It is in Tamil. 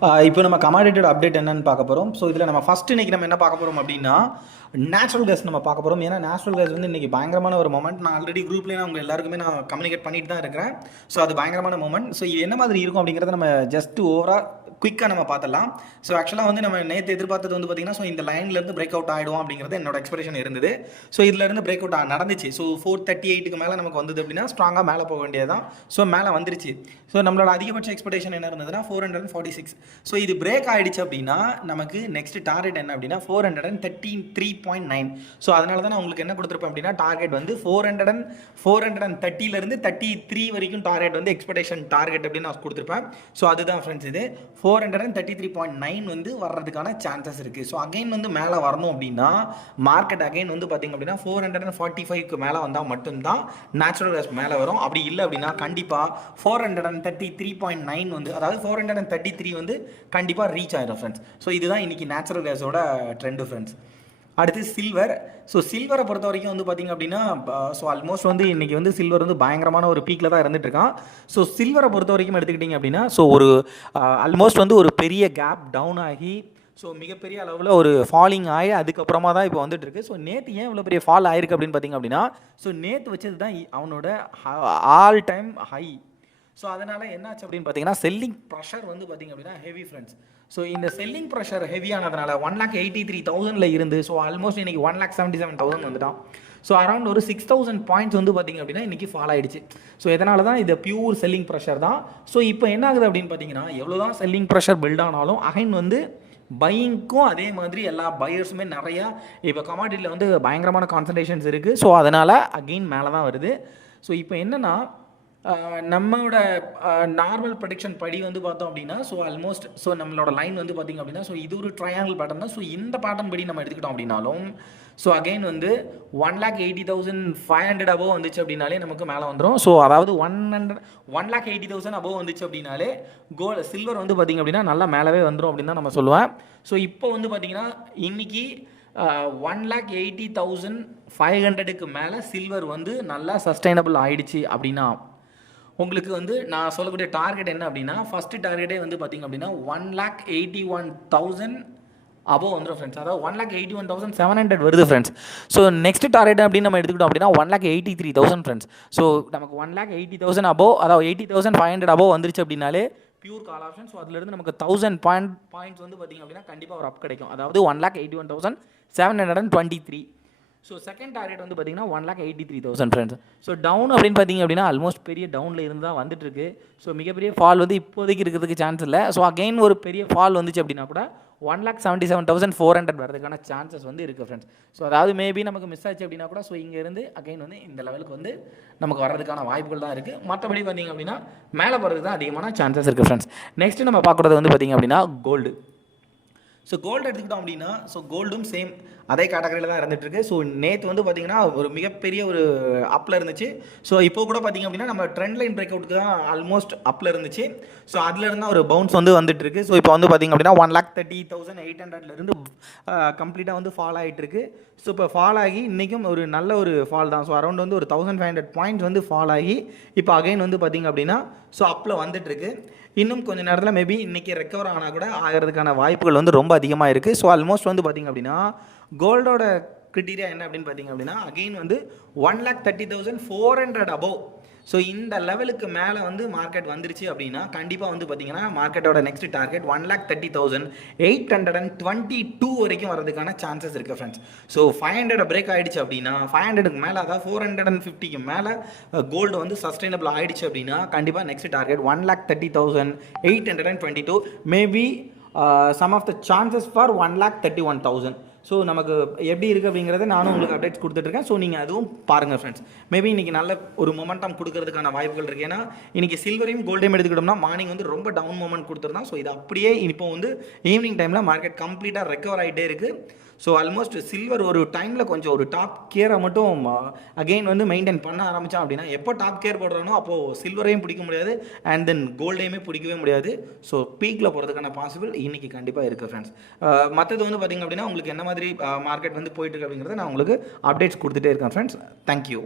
இப்போ நம்ம கமாடிட்டியோட அப்டேட் என்னன்னு பார்க்க போகிறோம். ஸோ இதில் நம்ம ஃபஸ்ட்டு இன்றைக்கி நம்ம என்ன பார்க்க போகிறோம் அப்படின்னா, நேச்சுரல் கேஸ் நம்ம பார்க்க போகிறோம். ஏன்னா நேச்சுரல் கேஸ் வந்து இன்றைக்கி பயங்கரமான ஒரு மொமெண்ட். நான் ஆல்ரெடி குரூப்லேயே அவங்க எல்லாருக்குமே நான் கம்யூனிகேட் பண்ணிட்டு தான் இருக்கிறேன். ஸோ அது பயங்கரமான மொமெண்ட். ஸோ இது என்ன மாதிரி இருக்கும் அப்படிங்கிறத நம்ம ஜஸ்ட் குயிக்காக நம்ம பார்த்துடலாம். ஸோ ஆக்சுவலாக வந்து நம்ம நேற்று எதிர்பார்த்தது வந்து பார்த்திங்கன்னா, ஸோ இந்த லைன்லேருந்து பிரேக் அவுட் ஆகிடும் அப்படிங்கிறது என்னோட எக்ஸ்பெக்டேஷன் இருந்தது. ஸோ இதிலேருந்து பிரேக் அவுட் நடந்துச்சு. ஸோ 438க்கு மேலே நமக்கு வந்தது அப்படின்னா ஸ்ட்ராங்காக மேலே போக வேண்டியது தான். ஸோ மேலே வந்துருச்சு. ஸோ நம்மளோட அதிகபட்ச எக்ஸ்பெக்டேஷன் என்ன இருந்ததுன்னா 446. ஸோ இது பிரேக் ஆகிடுச்சு அப்படின்னா நமக்கு நெக்ஸ்ட் டார்கெட் என்ன அப்படின்னா 433.9. ஸோ அதனால தான் நான் உங்களுக்கு என்ன கொடுத்துருப்பேன் அப்படின்னா, டார்கெட் வந்து 430லேருந்து 33 வரைக்கும் டார்கெட் வந்து எக்ஸ்பெக்டேஷன் டார்கெட் அப்படின்னு நான் கொடுத்துருப்பேன். ஸோ அதுதான் ஃப்ரெண்ட்ஸ், இது 433.9 வந்து வர்றதுக்கான சான்சஸ் இருக்குது. ஸோ அகைன் வந்து மேலே வரணும் அப்படின்னா மார்க்கெட் அகைன் வந்து பார்த்திங்க அப்படின்னா 445க்கு மேலே வந்தால் மட்டும்தான் நேச்சுரல் கேஸ் மேலே வரும். அப்படி இல்லை அப்படின்னா கண்டிப்பாக 433.9 வந்து, அதாவது 433 வந்து கண்டிப்பாக ரீச் ஆகிடும் ஃப்ரெண்ட்ஸ். ஸோ இதுதான் இன்றைக்கி நேச்சுரல் கேஸோட ட்ரெண்டு ஃப்ரெண்ட்ஸ். அடுத்து சில்வர். ஸோ சில்வரை பொறுத்த வரைக்கும் வந்து பார்த்திங்க அப்படின்னா, ஸோ ஆல்மோஸ்ட் வந்து இன்றைக்கி வந்து சில்வர் வந்து பயங்கரமான ஒரு பீக்கில் தான் இருந்துட்டு இருக்கான். ஸோ சில்வரை பொறுத்த வரைக்கும் எடுத்துக்கிட்டிங்க அப்படின்னா, ஸோ ஒரு ஆல்மோஸ்ட் வந்து ஒரு பெரிய கேப் டவுன் ஆகி, ஸோ மிகப்பெரிய அளவில் ஒரு ஃபாலிங் ஆகி அதுக்கப்புறமா தான் இப்போ வந்துட்டு இருக்கு. ஸோ நேற்று ஏன் இவ்வளோ பெரிய ஃபால் ஆயிருக்கு அப்படின்னு பார்த்திங்க அப்படின்னா, ஸோ நேற்று வச்சது தான் அவனோட ஆல் டைம் ஹை. ஸோ அதனால் என்னாச்சு அப்படின்னு பார்த்தீங்கன்னா, செல்லிங் ப்ரெஷர் வந்து பார்த்திங்க அப்படின்னா ஹெவி ஃப்ரெண்ட்ஸ். ஸோ இந்த செல்லிங் ப்ரெஷர் ஹெவியானதுனால 1,83,000 இருந்து ஸோ ஆல்மோஸ்ட் இன்றைக்கி 1,77,000 வந்துட்டான். ஸோ அரௌண்ட் ஒரு 6,000 பாயிண்ட்ஸ் வந்து பார்த்திங்க அப்படின்னா இன்றைக்கி ஃபால் ஆகிடுச்சு. ஸோ இதனால தான் இது பியூர் செல்லிங் ப்ரெஷர் தான். ஸோ இப்போ என்ன ஆகுது அப்படின்னு பார்த்தீங்கன்னா, எவ்வளோ தான் செல்லிங் ப்ரெஷர் பில்ட் ஆனாலும் அகைன் வந்து பையிங்க்கும் அதே மாதிரி எல்லா பையர்ஸுமே நிறையா இப்போ கமாடிட்டியில் வந்து பயங்கரமான கான்சன்ட்ரேஷன்ஸ் இருக்குது. ஸோ அதனால் அகெயின் மேலே தான் வருது. ஸோ இப்போ என்னென்னா, நம்மளோட நார்மல் ப்ரெடிக்ஷன் படி வந்து பார்த்தோம் அப்படின்னா, ஸோ ஆல்மோஸ்ட் ஸோ நம்மளோட லைன் வந்து பார்த்திங்க அப்படின்னா, ஸோ இது ஒரு ட்ரையாங்கிள் பேட்டர்ன் தான். ஸோ இந்த பேட்டர்ன் படி நம்ம எடுத்துக்கிட்டோம் அப்படின்னாலும், ஸோ அகெயின் வந்து 1,80,500 அபோவ் வந்துச்சு அப்படின்னாலே நமக்கு மேலே வந்துடும். ஸோ அதாவது 1,80,000 அபோவ் வந்துச்சு அப்படின்னாலே சில்வர் வந்து பார்த்திங்க அப்படின்னா நல்லா மேலவே வந்துடும் அப்படின்னு தான் நம்ம சொல்லுவேன். ஸோ இப்போ வந்து பார்த்திங்கன்னா இன்றைக்கி 1,80,500க்கு மேலே சில்வர் வந்து நல்லா சஸ்டைனபிள் ஆகிடுச்சு அப்படின்னா உங்களுக்கு வந்து நான் சொல்லக்கூடிய டார்கெட் என்ன அப்படின்னா, ஃபஸ்ட்டு டார்கெட்டே வந்து பார்த்திங்க அப்படின்னா 1,81,000 அபோவ் வந்துடும் ஃப்ரெண்ட்ஸ். அதாவது 1,81,700 வருது ஃப்ரெண்ட்ஸ். ஸோ நெக்ஸ்ட் டார்கெட் அப்படின்னு நம்ம எடுத்துக்கிட்டோம் அப்படின்னா 1,83,000 ஃப்ரெண்ட்ஸ். ஸோ நமக்கு 1,80,000 அபோவ், அதாவது 80,500 அபோவ் வந்துருச்சு அப்படின்னாலே பியூர் கால் ஆப்ஷன். ஸோ அதுலேருந்து நமக்கு 1000 பாயிண்ட்ஸ் வந்து பார்த்திங்க அப்படின்னா கண்டிப்பாக ஒரு அப் கிடைக்கும். அதாவது 1,81,723. ஸோ செகண்ட் டார்கெட் வந்து பார்த்திங்கன்னா 1,83,000 ஃப்ரெண்ட்ஸ். ஸோ டவுன் அப்படின்னு பார்த்திங்க அப்படின்னா ஆல்மோஸ்ட் பெரிய டவுனில் இருந்து தான் வந்துட்டுருக்கு. ஸோ மிகப்பெரிய ஃபால் வந்து இப்போதைக்கு இருக்கிறதுக்கு சான்ஸ் இல்லை. ஸோ அகெயின் ஒரு பெரிய ஃபால் வந்துச்சு அப்படின்னா கூட 1,77,400 வரதுக்கான சான்சஸ் வந்து இருக்குது ஃப்ரெண்ட்ஸ். ஸோ அதாவது மேபி நமக்கு மிஸ் ஆச்சு அப்படின்னா கூட ஸோ இங்கேருந்து அகைன் வந்து இந்த லெவலுக்கு வந்து நமக்கு வரதுக்கான வாய்ப்புகள் தான் இருக்குது. மற்றபடி பார்த்திங்க அப்படின்னா மேலே போகிறதுக்கு தான் அதிகமான சான்சஸ் இருக்குது ஃப்ரெண்ட்ஸ். நெக்ஸ்ட்டு நம்ம பார்க்குறது வந்து பார்த்திங்க அப்படின்னா கோல்டு. ஸோ கோல்டு எடுத்துக்கிட்டோம் அப்படின்னா, ஸோ கோல்டும் சேம் அதே கேட்டகரியில் தான் இருந்துகிட்ருக்கு. ஸோ நேற்று வந்து பார்த்திங்கன்னா ஒரு மிகப்பெரிய ஒரு அப்பில் இருந்துச்சு. ஸோ இப்போ கூட பார்த்திங்க அப்படின்னா நம்ம ட்ரெண்ட் லைன் பிரேக் அவுட்டுக்கு தான் ஆல்மோஸ்ட் அப்பில் இருந்துச்சு. ஸோ அதில் இருந்தால் ஒரு பவுன்ஸ் வந்து வந்துட்டுருக்கு. ஸோ இப்போ வந்து பார்த்திங்க அப்படின்னா 1,30,800 கம்ப்ளீட்டாக வந்து ஃபால் ஆகிட்டுருக்கு. ஸோ இப்போ ஃபால் ஆகி இன்றைக்கும் ஒரு நல்ல ஒரு ஃபால் தான். ஸோ அரௌண்ட் வந்து ஒரு 1,500 பாயிண்ட்ஸ் வந்து ஃபால் ஆகி இப்போ அகைன் வந்து பார்த்திங்க அப்படின்னா ஸோ அப்பில் வந்துட்டுருக்கு. இன்னும் கொஞ்சம் நேரத்தில் மேபி இன்றைக்கி ரெக்கவர் ஆனால் கூட ஆகிறதுக்கான வாய்ப்புகள் வந்து ரொம்ப அதிகமாக இருக்குது. ஸோ ஆல்மோஸ்ட் வந்து பார்த்திங்க அப்படின்னா கோல்டோட கிரிட்டீரியா என்ன அப்படின்னு பார்த்திங்க அப்படின்னா அகெயின் வந்து 1,30,400 அபோவ். ஸோ இந்த லெவலுக்கு மேலே வந்து மார்க்கெட் வந்துருச்சு அப்படின்னா கண்டிப்பாக வந்து பார்த்திங்கன்னா மார்க்கெட்டோட நெக்ஸ்ட் டார்கெட் 1,30,822 வரைக்கும் வரதுக்கான சான்சஸ் இருக்குது ஃப்ரெண்ட்ஸ். ஸோ 500 பிரேக் ஆகிடுச்சு அப்படின்னா 500க்கு மேலே, அதாவது 450க்கு மேலே கோல்டு வந்து சஸ்டைனபிள் ஆகிடுச்சு அப்படின்னா கண்டிப்பாக next target 1,30,822, maybe some of the chances for 1,31,000. So நமக்கு எப்படி இருக்குது அப்படிங்கிறத நானும் உங்களுக்கு அப்டேட்ஸ் கொடுத்துட்ருக்கேன். ஸோ நீங்கள் அதுவும் பாருங்கள் ஃப்ரெண்ட்ஸ். மேபி இன்றைக்கி நல்ல ஒரு மொமெண்டம் கொடுக்கறதுக்கான வாய்ப்புகள் இருக்குது. ஏன்னா இன்றைக்கி சில்வரையும் கோல்டையும் எடுத்துக்கிட்டோம்னா மார்னிங் வந்து ரொம்ப டவுன் மொமெண்ட் கொடுத்துருந்தான். ஸோ இது அப்படியே இப்போ வந்து ஈவினிங் டைமில் மார்க்கெட் கம்ப்ளீட்டாக ரெக்கவர் ஆகிட்டே இருக்குது. ஸோ ஆல்மோஸ்ட் சில்வர் ஒரு டைமில் கொஞ்சம் ஒரு டாப் கேரை மட்டும் அகெயின் வந்து மெயின்டைன் பண்ண ஆரம்பித்தான் அப்படின்னா, எப்போ டாப் கேர் போடுறானோ அப்போது சில்வரையும் பிடிக்க முடியாது அண்ட் தென் கோல்டையுமே பிடிக்கவே முடியாது. ஸோ பீக்கில் போகிறதுக்கான பாசிபிள் இன்றைக்கி கண்டிப்பாக இருக்குது ஃப்ரெண்ட்ஸ். மற்றது வந்து பார்த்திங்க அப்படின்னா உங்களுக்கு என்ன மாதிரி மார்க்கெட் வந்து போயிட்டு இருக்கு அப்படிங்கிறத நான் உங்களுக்கு அப்டேட்ஸ் கொடுத்துட்டே இருக்கேன் ஃப்ரெண்ட்ஸ். தேங்க்யூ.